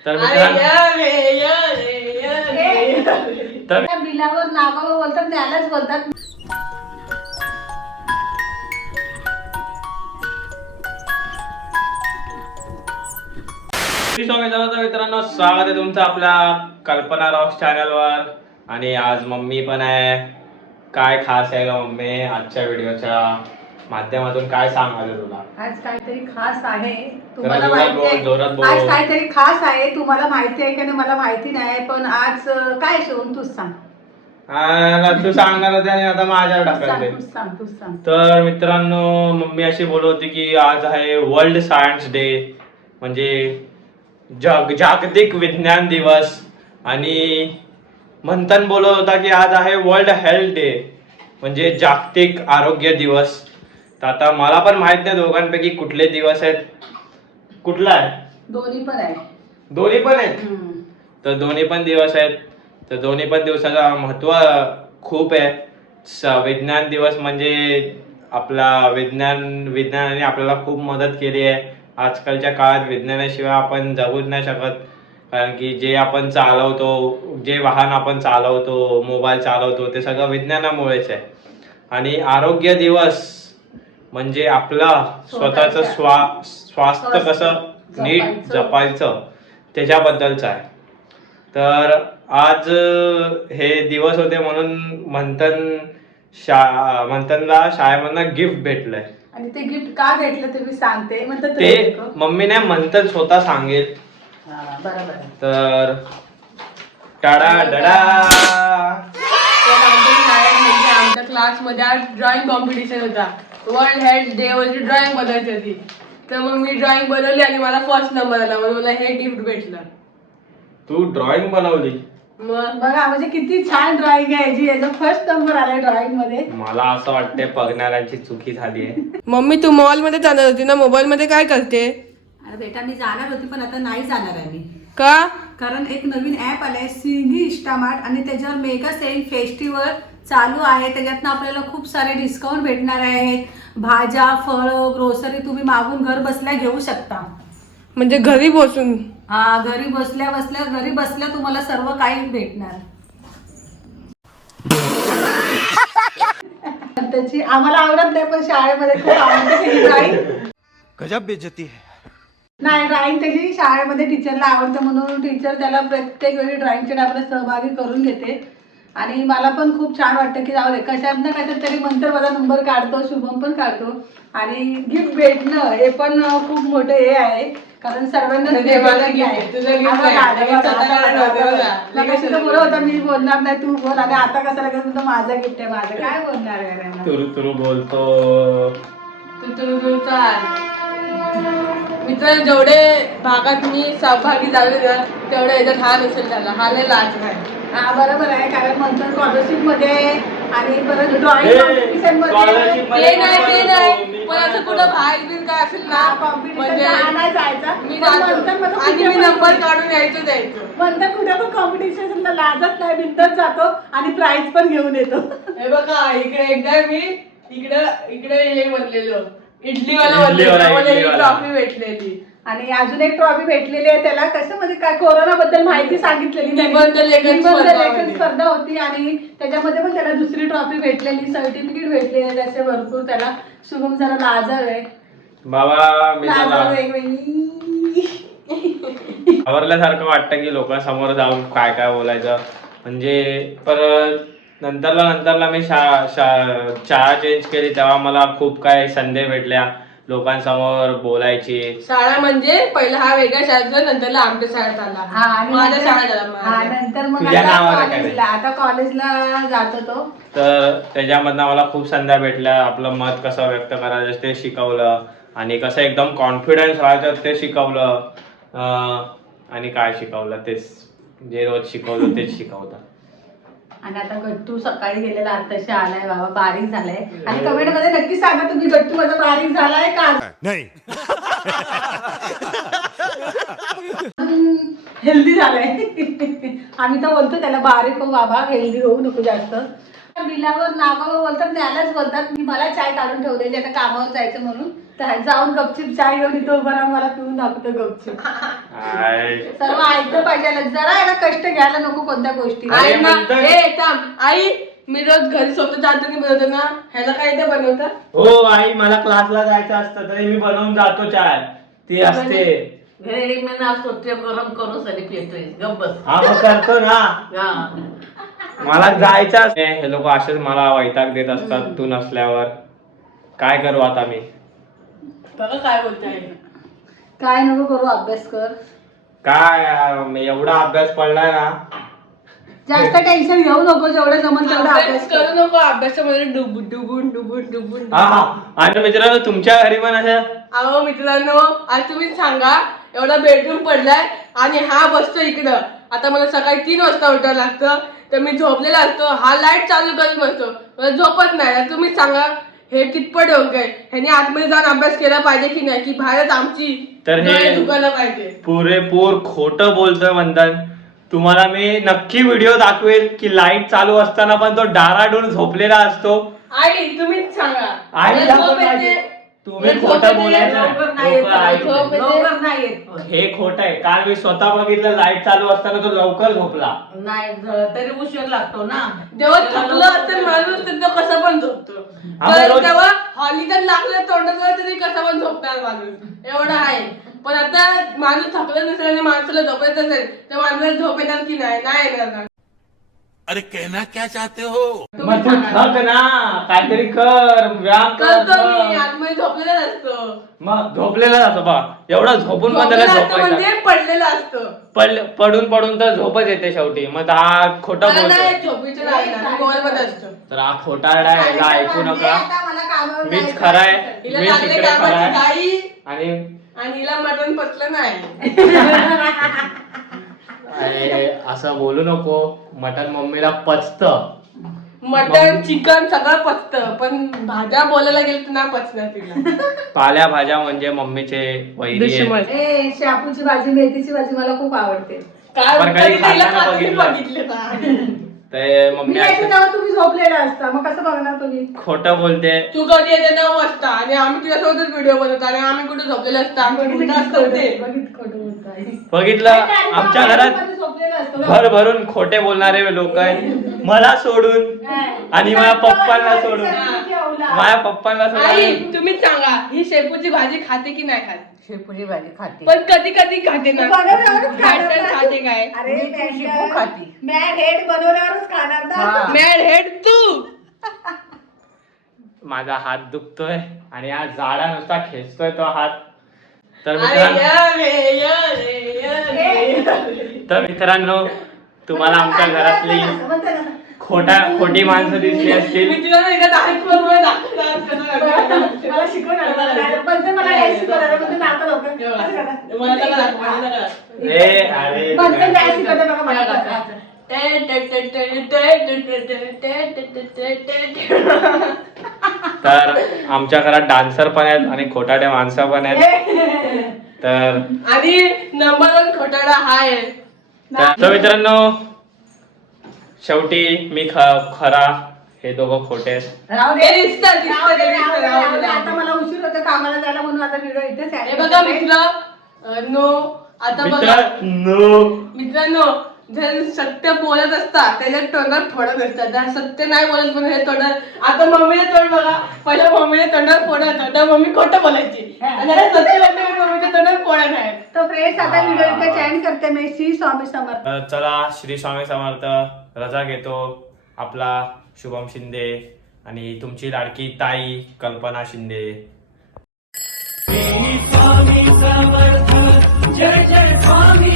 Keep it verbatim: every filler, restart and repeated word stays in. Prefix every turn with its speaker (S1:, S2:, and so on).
S1: तर
S2: बिलावर नागावर बोलतात त्यालाच बोलतात.
S1: मित्रांनो, स्वागत आहे तुमचं आपल्या कल्पना रॉक्स चॅनलवर. आणि आज मम्मी पण आहे. काय खास आहे का मम्मी आजच्या व्हिडिओच्या माध्यमातून? काय सांगायचं तुला?
S2: आज काहीतरी खास आहे, तुम्हाला माहिती आहे.
S1: जोरात बोल.
S2: आज काहीतरी खास आहे, तुम्हाला माहिती आहे का नाही मला माहिती नाही, पण आज काय शिवून तूच सांग.
S1: तू सांगणार होती आणि आता माझ्यावर टाकायचे.
S2: तूच सांग तूच सांग.
S1: तर मित्रांनो, मम्मी अशी बोलत होती की आज आहे वर्ल्ड सायन्स डे, म्हणजे जग जागतिक विज्ञान दिवस. आणि मंथन बोलत होता की आज आहे वर्ल्ड हेल्थ डे, म्हणजे जागतिक आरोग्य दिवस. तर आता मला पण माहित नाही दोघांपैकी कुठले दिवस आहेत. कुठला आहे?
S2: दोन्ही पण आहे.
S1: दोन्ही पण आहेत. तर दोन्ही पण दिवस आहेत. तर दोन्ही पण दिवसाचं महत्त्व खूप आहे. विज्ञान दिवस म्हणजे आपला विज्ञान विज्ञानाने आपल्याला खूप मदत केली आहे. आजकालच्या काळात विज्ञानाशिवाय आपण जगूच नाही शकत, कारण की जे आपण चालवतो, जे वाहन आपण चालवतो, मोबाईल चालवतो, ते सगळं विज्ञानामुळेच आहे. आणि आरोग्य दिवस म्हणजे आपला स्वतःचं स्वा स्वास्थ्य कसं नीट जपायचं त्याच्याबद्दलचं आहे. तर आज हे दिवस होते म्हणून मंथन शा मंथनला शाळेमधनं गिफ्ट भेटलंय.
S2: आणि ते गिफ्ट का भेटलं ते मी सांगते. म्हणतात
S1: ते मम्मी नाही, मंथन स्वतः सांगेल.
S2: बरोबर.
S1: तर टाडा डडा,
S3: आमच्या क्लासमध्ये आज ड्रॉइंग कॉम्पिटिशन होता. वर्ल्ड हेल्थ डे वरची ड्रॉइंग बनवायची होती. तर मग मी ड्रॉइंग बनवली आणि मला फर्स्ट नंबर आला, म्हणून मला हे गिफ्ट भेटलं.
S1: तू ड्रॉइंग बनवली?
S2: मग बघा म्हणजे किती छान ड्रॉइंग आहे जी, याचा फर्स्ट नंबर आलाय ड्रॉइंग मध्ये.
S1: मला असं वाटतंय बघणाऱ्यांची चुकी झाली आहे.
S3: मम्मी तू मॉल मध्ये जाणार होती ना, मोबाईल मध्ये काय करते?
S2: अरे बेटा मी जाणार होती पण आता नाही जाणार आहे मी.
S3: का?
S2: कारण एक नवीन ऍप आलाय स्विगी इन्स्टामार्ट, आणि त्याच्यावर मेगा सेल फेस्टिवल चालू आहे. त्याच्यातनं आपल्याला खूप सारे डिस्काउंट भेटणार आहेत. भाज्या, फळं, ग्रोसरी तुम्ही मागून घर बसल्या घेऊ शकता.
S3: म्हणजे घरी बसून?
S2: हा, घरी बसल्या बसल्या घरी बसल्या तुम्हाला सर्व काही भेटणार. त्याची आम्हाला आवडत नाही, पण शाळेमध्ये खूप आवडते ड्रॉइंग.
S4: गजब बेइज्जती है.
S2: नाही, ड्रॉइंग त्याची शाळेमध्ये टीचरला आवडतं म्हणून टीचर त्याला प्रत्येक वेळी ड्रॉइंगच्या डायमध्ये सहभागी करून घेते. आणि मला पण खूप छान वाटतं की जाऊ दे, कशात ना कशात तरी नंतर माझा नंबर काढतो, शुभम पण काढतो. आणि गिफ्ट भेटणं हे पण खूप मोठं हे आहे, कारण सर्वांना बरं होतं मी बोलणार नाही, तू बोल. आणि आता कसं लागेल तुझं माझं गिफ्ट आहे, माझं काय बोलणार आहे.
S1: तुरु तुरु बोलतो.
S3: तू तू तू चाल. मित्र जेवढे भागात मी सहभागी झाले ना, तेवढ्या याच्यात हा नसेल झाला. हा लय लाज नाही.
S2: हा बरोबर आहे, कारण म्हणतो स्कॉलरशिप मध्ये आणि परत ड्रॉइंग कॉम्पिटिशन मध्ये
S3: ते नाही ते नाही, पण असं कुठं बाहेर बिल काय असेल ना,
S2: म्हणजे नाही जायचा.
S3: मी जातो आणि मी नंबर काढून यायचं द्यायचं.
S2: नंतर कुठे पण कॉम्पिटिशन लाजत नाही, बिंदच जातो आणि प्राइज पण घेऊन येतो.
S3: हे बघा, इकडे एकदा मी इकडे इकडे हे बनलेलो, इडलीवाला बनलेलो, मला एक ट्रॉफी भेटलेली.
S2: आणि अजून एक ट्रॉफी भेटलेली आहे त्याला. कसं म्हणजे काय, कोरोना बद्दल माहिती सांगितलेली,
S3: निबंध लेखन
S2: स्पर्धा होती आणि त्याच्यामध्ये पण त्याला दुसरी ट्रॉफी भेटलेली, सर्टिफिकेट भेटलेले त्याचे भरपूर. त्याला शुभम जरा लाजळ आहे
S1: बाबा. मी आवरल्यासारखं वाटतं की लोकांसमोर जाऊन काय काय बोलायचं. म्हणजे परत नंतरला नंतरला मी शा शा शाळा चेंज केली तेव्हा मला खूप काय संधी भेटल्या लोकांसमोर बोलायची.
S3: शाळा म्हणजे पहिला हा वेगळ्या शाळेत, नंतरला आमच्या शाळेत आला, माझ्या शाळेत आला.
S2: नंतर मग कॉलेजला, आता कॉलेजला जातो तो.
S1: तर त्याच्यामधनं मला खूप संध्या भेटल्या. आपलं मत कसं व्यक्त करायचं ते शिकवलं, आणि कसं एकदम कॉन्फिडन्स राहायचं ते शिकवलं. आणि काय शिकवलं तेच, जे रोज शिकवलं तेच शिकवलं.
S2: आणि आता गट्टू सकाळी गेलेला आताशी आलाय बाबा, बारीक झालाय. आणि कमेंट मध्ये नक्की सांगा तुम्ही गट्टू माझा बारीक झालाय का
S4: नहीं.
S2: हेल्दी झालाय. आम्ही तर बोलतो त्याला बारीक हो बाबा, हेल्दी होऊ नको जास्त. बिलावर नावावर बोलतात न्यायलाच बोलतात. मी मला चाय काढून ठेवलेली आता कामावर जायचं म्हणून, तर जाऊन गपचीप चाय घेऊन इथं उभं राहून मला पिऊन दाखवतो गपचीप.
S1: आय.
S2: सर्व ऐकलं पाहिजे, जरा याला कष्ट घ्यायला नको कोणत्या गोष्टी.
S3: आई ना
S1: म्हणतात-
S3: ए थांब आई, मी रोज घरी स्वतः जातो की बनवतो ना, ह्याला काय ते बनवतात?
S1: हो आई, मला क्लासला जायचं असतं तरी मी बनवून जातो चाय. ती असते
S5: घरी मी असतो ते गरम करून सरी पितोय गप बस.
S1: हा मग करतो ना.
S5: हा.
S1: मला जायचं असतं. हे लोक असेच मला वैताग देत असतात तू नसल्यावर. काय करू आता मी?
S3: बघा काय बोलताय.
S2: काय नको करू, अभ्यास कर.
S1: काय अं, एवढा अभ्यास पडलाय ना.
S2: जास्त टेन्शन घेऊ नको, जेवढं जमन तेवढं
S3: अभ्यास
S2: अभ्यास कर.
S3: करू नको, अभ्यासामध्ये डुबून डुबून डुबून डुबून
S1: हा हा. आणि मित्रांनो तुमच्या घरी पण असं
S3: अहो मित्रांनो, आज तुम्हीच सांगा, एवढा बेडरूम पडलाय आणि हा बसतो इकडं. आता मला सकाळी तीन वाजता उठावं लागतं, तर मी झोपलेला असतो, हा लाईट चालू करून बसतो, मला झोपत नाही. आता तुम्हीच सांगा हे कितपत योग्य आहे? ह्याने आतमध्ये जाऊन अभ्यास केला पाहिजे की नाही, की बाहेरच आमची
S1: तर हे-
S3: डोळे दुखायला पाहिजे?
S1: पुरेपूर खोटं बोलतोय म्हणतात. तुम्हाला मी नक्की व्हिडिओ दाखवेल की लाईट चालू असताना पण तो डाराडून झोपलेला असतो.
S3: आई तुम्हीच सांगा.
S1: आईला
S3: मला झोप
S1: पण
S3: येते.
S1: माहिती. तुम्ही
S3: मला झोप
S1: खोटं
S3: येते.
S1: बोलायचं नाही.
S5: लवकर नाही येत,
S1: लोकं ऐकतात.
S3: झोप येते.
S5: लवकर नाही येत.
S1: हे खोटं आहे. काल मी स्वतः बघितलं लाईट चालू असताना तो लवकर झोपला.
S5: नाही ज- तरी उशीर लागतो ना.
S3: जेव्हा
S5: त्याला
S3: थकलं
S5: लवकर
S3: असेल माणूस तर तो कसा पण झोपतो.
S1: हा,
S3: तर
S1: बरोबर.
S3: तेव्हा हॉली जर लागलं तोंडात तरी कसा पण झोपणार माणूस, एवढं आहे. पण आता माणूस थकलं नसेल आणि माणसाला झोपायचं असेल तर माणसाला झोप येणार की नाही? नाही येणार ना.
S4: अरे कहना क्या चाहते हो?
S3: तुम्ही
S1: मग तू
S3: सांगा.
S1: थक ना, काहीतरी कर, व्यायाम कर.
S3: करतो मी,
S1: मग.
S3: आतमध्ये झोपलेला असतो.
S1: मग झोपलेला जातो बा. एवढा झोपून पण त्याला
S3: झोपलेला असतो
S1: झोपायचं.
S3: म्हणजे पडलेला असतो.
S1: पड पडून पडून तर झोपच येते शेवटी. मग हा खोटं
S3: मला
S1: बोलतो.
S3: नाही झोपेचं लागणार, मी मोबाईलमध्ये असतो.
S1: तर हा खोटारडा आहे, याला ऐकू नका.
S2: आता मला कामावर
S1: मीच
S2: जायचं
S1: खरा आहे.
S2: आहे.
S3: हिला
S1: मीच
S3: लागले
S1: इकडे खरा
S3: कामाची
S1: आहे.
S3: घाई
S1: आणि
S3: आणि हिला मटण पचलं नाही.
S1: अरे, असं बोलू नको. मटन मम्मीला पचत.
S3: मटण चिकन सगळं पचतं, पण भाज्या बोलायला गेलं तर नाही पचणार तिला.
S1: पाल्या भाज्या म्हणजे मम्मीचे वैरी आहे.
S3: दुश्मन.
S2: ए, शापूची भाजी, मेथीची भाजी मला खूप आवडते.
S3: काय
S1: बरं, कधी
S3: कधी तिला
S1: खाताना
S3: खाताना
S1: बघितलं.
S3: बघितले का?
S1: ते
S2: मी
S1: मम्मी
S2: यायचे
S1: असं
S2: तेव्हा तुम्ही झोपलेला असता, मग कसं बघणार तुम्ही?
S1: खोटं बोलते.
S3: तू कधी येते नऊ वाजता आणि आम्ही तुझ्यासोबतच व्हिडिओ बनवतो आणि आम्ही कुठे झोपलेले असतो, आम्ही कुठे असतो ते.
S2: बघित खोटं बोलताय.
S1: बघितलं आमच्या घरात
S2: मध्ये झोपलेला असतो ना.
S1: भर भरून खोटे बोलणारे लोक आहेत. मला सोडून आणि माझ्या पप्पांना सोडून. माझ्या पप्पांना
S3: आई
S1: सोडून.
S3: तुम्हीच सांगा, ही शेपूची भाजी खाते की नाही खात?
S5: शेपूची भाजी खाते.
S3: पण कधी कधी खाते ना.
S2: बनवल्यावरच खाणार
S3: घाटन
S2: ना.
S3: खाते काय?
S2: अरे
S5: मी ती शेपू खाती.
S2: मॅड हेड बनवल्यावरच खाणार ना.
S5: हा.
S3: मॅड हेड तू.
S1: माझा हात दुखतोय आणि हा जाडा नुसता खेचतोय तो हात. तर
S3: अरे
S1: मित्रांनो
S3: या रे, या रे, या रे.
S1: तर मित्रांनो तुम्हाला आमच्या घरातली खोटा खोटी माणसं दिसली असतील.
S3: मी तुला एकदा डान्स करून दाखवणार कसं
S2: मला शिकवणार पण ते मला काय शिकवणार पण ते नाटक होतं.
S3: करणार.
S2: असं करा.
S3: मला त्याला दाखव, मला त्याला दाखव.
S1: ए अरे
S2: पण ते काय शिकवतं बघा मला करा.
S1: तर आमच्या घरात डान्सर पण आहेत आणि खोटाड्या माणसं पण आहेत. तर
S3: आणि नंबर वन खोटाडा हा आहे.
S1: तर मित्रांनो शेवटी मी ख खरा, हे दोघं खोटे आहेत.
S2: राहू दे.
S3: ते दिसतं, दिसतं,
S2: राहू दे,
S3: ते
S2: राहू
S3: दिसतं,
S2: दे,
S3: राहू
S2: राहू
S3: दे.
S2: दे. आता मला उशीर होतो कामाला जायला म्हणून आता व्हिडिओ इथेच
S3: हे बघा मित्र, अं, नो आता बघा
S1: मित्रांनो
S3: मित्रांनो, जर सत्य बोलत असतात त्याच्या तोंडात फोडत असतात, जर सत्य नाही बोलत पण हे तोंडात. आता मम्मीने तोंड बघा, पहिला मम्मीने तोंडात फोडत होता, मम्मी खोटं बोलायची आणि आता सत्य बोलते पण मम्मीच्या तोंडात फोडत आहे.
S2: तर फ्रेंड्स आता व्हिडिओ इथे चॅन करते मी. श्री स्वामी समर्थ.
S1: तर चला श्री स्वामी समर्थ. रजा घेतो. आपला शुभम शिंदे आणि तुमची लाडकी ताई कल्पना शिंदे.
S3: जय जय स्वामी